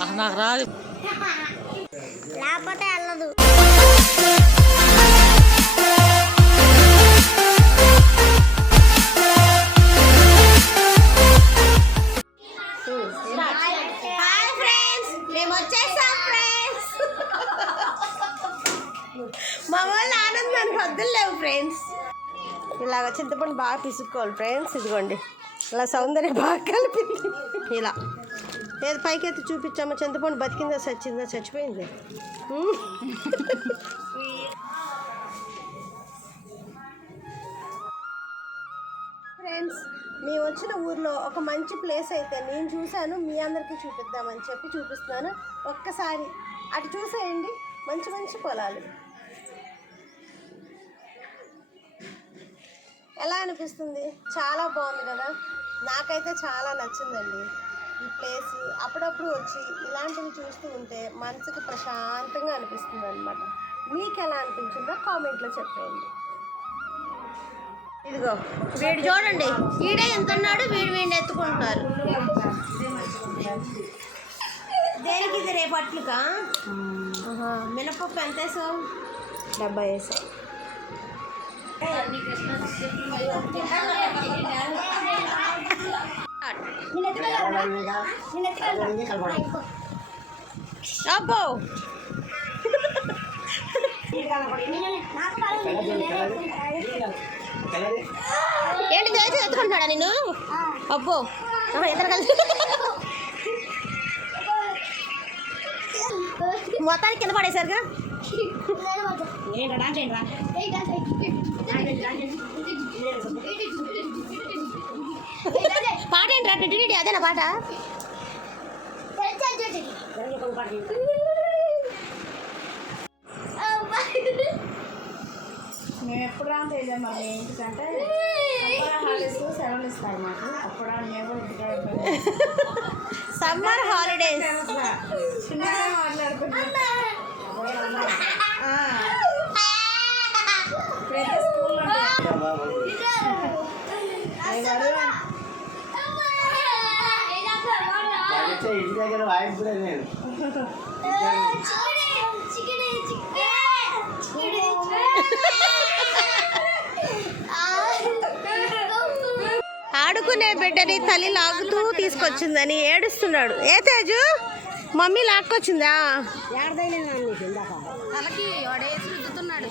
నాకు రాదు లేకపోతే వెళ్ళదు. హాయ్ ఫ్రెండ్స్, మేము వచ్చేసాం ఫ్రెండ్స్. మా వాళ్ళు ఆనందానికి వద్దులు లేవు ఫ్రెండ్స్. ఇలాగ చింతపండు బాగా పిసుక్కోవాలి ఫ్రెండ్స్. ఇదిగోండి ఇలా సౌందర్య బాగా కలిపింది. ఇలా ఏది పైకి ఎత్తి చూపించామా? చింతపండు బతికిందా చచ్చిందా? చచ్చిపోయింది. ఫ్రెండ్స్, మేము వచ్చిన ఊర్లో ఒక మంచి ప్లేస్ అయితే నేను చూశాను, మీ అందరికీ చూపిద్దామని చెప్పి చూపిస్తున్నాను. ఒక్కసారి అటు చూసేయండి, మంచి మంచి పొలాలు. ఎలా అనిపిస్తుంది? చాలా బాగుంది కదా. నాకైతే చాలా నచ్చిందండి ఈ ప్లేస్. అప్పుడప్పుడు వచ్చి ఇలాంటివి చూస్తూ ఉంటే మనసుకి ప్రశాంతంగా అనిపిస్తుంది అనమాట. మీకు ఎలా అనిపించిందో కామెంట్లో చెప్పండి. ఇదిగో వీడు చూడండి, వీడే ఎంత ఉన్నాడు, వీడిని ఎత్తుకుంటున్నారు. దేనికి ఇది? రేపు అట్లుకా? మినపప్పు ఎంత వేసావు? 70 వేసావు. అబ్బో ఏంటి చేసి ఎత్తుకుంటున్నాడా నేను? అబ్బో ఇద్దరు కలిసి మొత్తానికి కింద పడేశారుగా. పాట ఏంట్రా? అదేనా పాట? మేము ఎప్పుడు రాని తెలియదు మరి ఎందుకంటే హాలిడేస్ సెలవులు ఇస్తారు మాకు. అప్పుడు మేము సమ్మర్ హాలిడేస్ చిన్నగా మాట్లాడుకుంటున్నాం. ఇప్పుడైతే స్కూల్లో ఇంటి దగ్గర వాయిస్ కూడా నేను ఆడుకునే బిడ్డని తల్లి లాగుతూ తీసుకొచ్చిందని ఏడుస్తున్నాడు. ఏ తేజు, మమ్మీ లాక్కొచ్చిందా? తలకి వాడేసి రుద్దుతున్నాడు.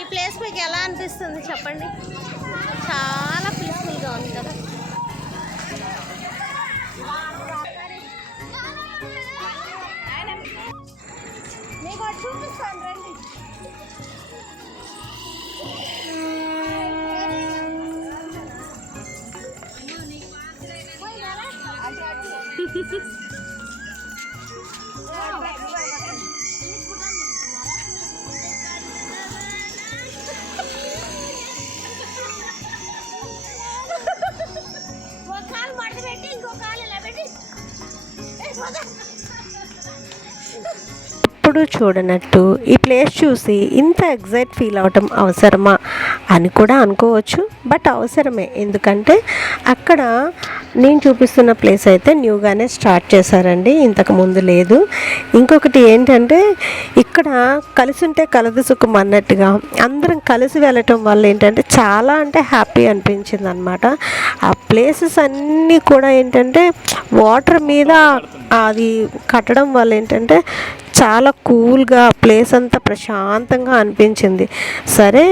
ఈ ప్లేస్ మీకు ఎలా అనిపిస్తుంది చెప్పండి? చాలా పీస్ఫుల్గా ఉంది కదా. మీకు చూపిస్తాను రండి. ఒక కాలు మడత పెట్టి ఇంకో కాలు ఇలా పెట్టి ఎప్పుడు చూడనట్టు ఈ ప్లేస్ చూసి ఇంత ఎగ్జైట్ ఫీల్ అవటం అవసరమా అని కూడా అనుకోవచ్చు. బట్ అవసరమే, ఎందుకంటే అక్కడ నేను చూపిస్తున్న ప్లేస్ అయితే న్యూగానే స్టార్ట్ చేశారండి, ఇంతకు ముందు లేదు. ఇంకొకటి ఏంటంటే ఇక్కడ కలిసి ఉంటే కలదు సుఖం అన్నట్టుగా అందరం కలిసి వెళ్ళటం వల్ల ఏంటంటే చాలా అంటే హ్యాపీ అనిపించింది అనమాట. ఆ ప్లేసెస్ అన్నీ కూడా ఏంటంటే వాటర్ మీద అది కట్టడం వల్ల ఏంటంటే చాలా కూల్గా ప్లేస్ అంతా ప్రశాంతంగా అనిపించింది. సరే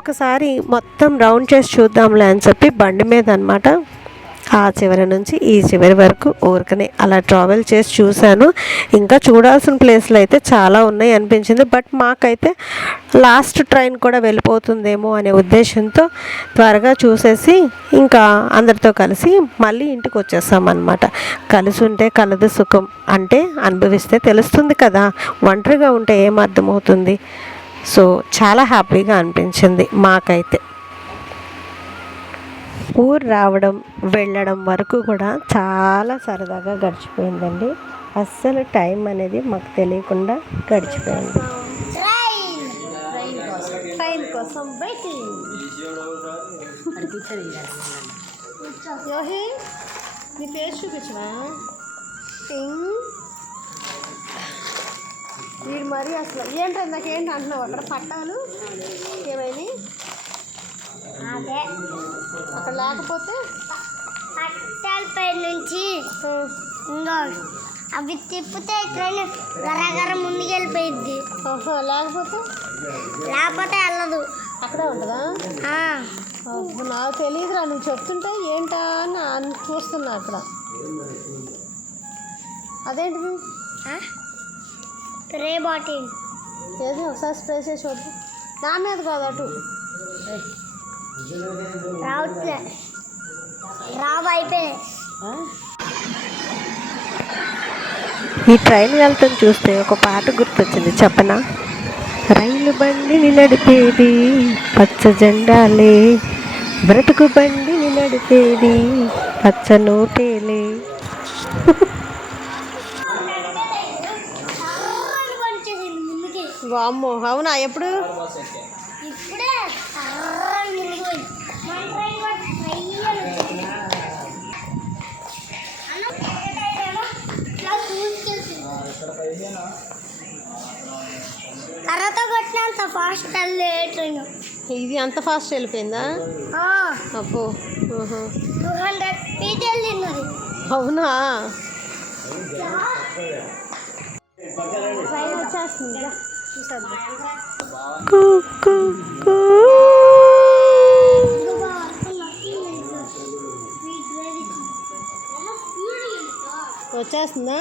ఒకసారి మొత్తం రౌండ్ చేసి చూద్దాంలే అని చెప్పి బండి మీద అనమాట ఆ చివరి నుంచి ఈ చివరి వరకు ఊరికనే అలా ట్రావెల్ చేసి చూశాను. ఇంకా చూడాల్సిన ప్లేస్లు అయితే చాలా ఉన్నాయి అనిపించింది. బట్ మాకైతే లాస్ట్ ట్రైన్ కూడా వెళ్ళిపోతుందేమో అనే ఉద్దేశంతో త్వరగా చూసేసి ఇంకా అందరితో కలిసి మళ్ళీ ఇంటికి వచ్చేసామన్నమాట. కలిసి ఉంటే కలదు సుఖం అంటే అనుభవిస్తే తెలుస్తుంది కదా, ఒంటరిగా ఉంటే ఏం అర్థమవుతుంది. సో చాలా హ్యాపీగా అనిపించింది మాకైతే. ఊరు రావడం వెళ్ళడం వరకు కూడా చాలా సరదాగా గడిచిపోయిందండి. అస్సలు టైం అనేది మాకు తెలియకుండా గడిచిపోయింది. ట్రైన్ కోసం వెయిటింగ్. యోహి నీ పేరు చూపించవా? వీడు మరి అసలు ఏంటో నాకేంటి అంటున్నావు అక్కడ పట్టాలు ఏమైంది అదే అక్కడ లేకపోతే పట్టాలపై నుంచి ఇంకో అవి తిప్పితే ట్రైన్ గరగర ముందుకు వెళ్ళిపోయింది. లేకపోతే వెళ్ళదు. అక్కడే ఉంటుందా? నాకు తెలియదురా, నువ్వు చెప్తుంటే ఏంటా అని చూస్తున్నా అక్కడ. అదేంటిది? స్ప్రే బాటిల్ ఏది ఒకసారి స్ప్రే చేసి వద్దు. నా మీద కాదు, అటు రావట్లే. రావు అయిపోయాయి. ఈ ట్రైన్ వెళ్తాం చూస్తే ఒక పాట గుర్తొచ్చింది, చెప్పనా? రైలు బండిని నడిపేది పచ్చ జెండాలే, బ్రతుకు బండిని నడిపేది పచ్చ నోటేలే. వామ్మో, అవునా? ఎప్పుడు? ఇప్పుడే కర్రతో కొట్టినంత ఫాస్ట్ వెళ్ళే ట్రైన్ ఇది అంత ఫాస్ట్ వెళ్ళిపోయిందా? అబ్బో, 200 feet వెళ్ళింది. అవునా? ట్రైన్ వచ్చేస్తుంది, చూసేద్దాం. కూ, కూ, కూ. వచ్చేస్తుందా?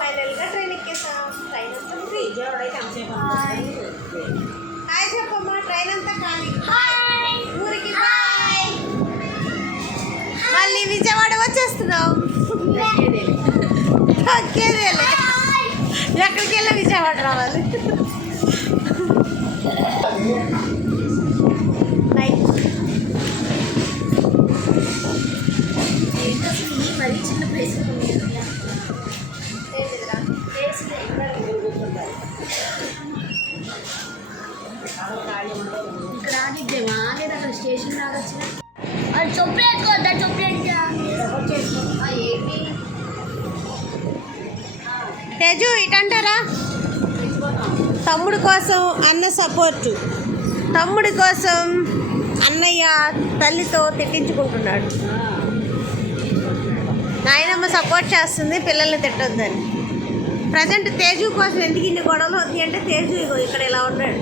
ఫైనల్గా ట్రైన్ ఎక్కేసాం. ట్రైన్ అంతా ఫ్రీ. హాయ్ చెప్పమ్మా. ట్రైన్ అంతా ఖాళీ. ఊరికి బాయ్. మళ్ళీ విజయవాడ వచ్చేస్తున్నాం. తగ్గేదేలే. ఎక్కడికి వెళ్ళా విజయవాడ రావాలి. నైట్ మరీ చిన్న ప్లేస్ ఇక్కడ ఆగిద్దేమా లేదా అక్కడ స్టేషన్ రావచ్చు. అది చొప్పులు వేసుకోవద్దా? చొప్పులు ఏంటి తేజు ఇటంటారా? తమ్ముడు కోసం అన్న సపోర్టు. తమ్ముడి కోసం అన్నయ్య తల్లితో తిట్టించుకుంటున్నాడు. నాయనమ్మ సపోర్ట్ చేస్తుంది పిల్లల్ని తిట్టొద్దని. ప్రజెంట్ తేజు కోసం ఎందుకు ఇన్ని గొడవలు అవుతాయి అంటే తేజు ఇగో ఇక్కడ ఇలా ఉన్నాడు.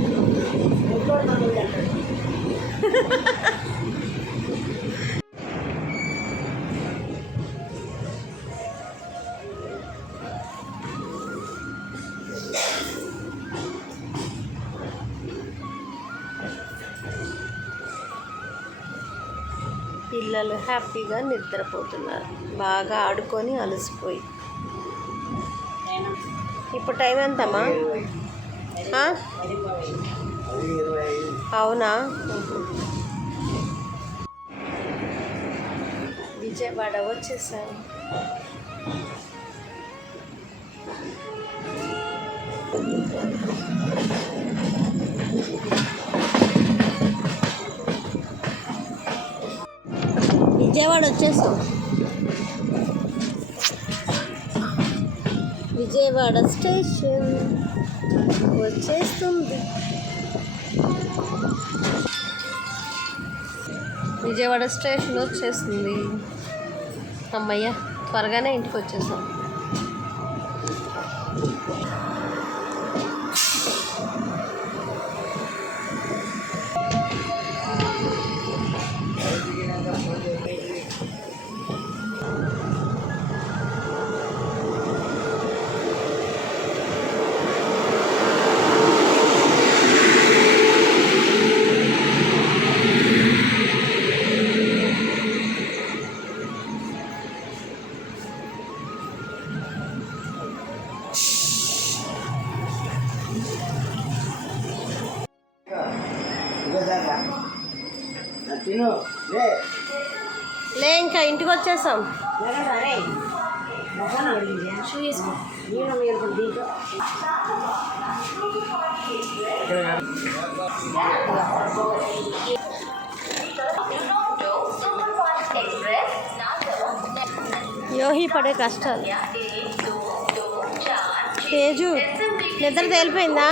పిల్లలు హ్యాపీగా నిద్రపోతున్నారు, బాగా ఆడుకొని అలసిపోయి. ఇప్పుడు టైం ఎంతమ్మా? అవునా? విజయవాడ వచ్చేసాను. విజయవాడ వచ్చేసాం. విజయవాడ స్టేషన్ వచ్చేస్తుంది. విజయవాడ స్టేషన్ వచ్చేస్తుంది. అమ్మయ్య, త్వరగానే ఇంటికి వచ్చేసాం. తిను లే, ఇంకా ఇంటికి వచ్చేసాం. యోహి పడే కష్టాలు. తేజు నిద్ర తేలిపోయిందా?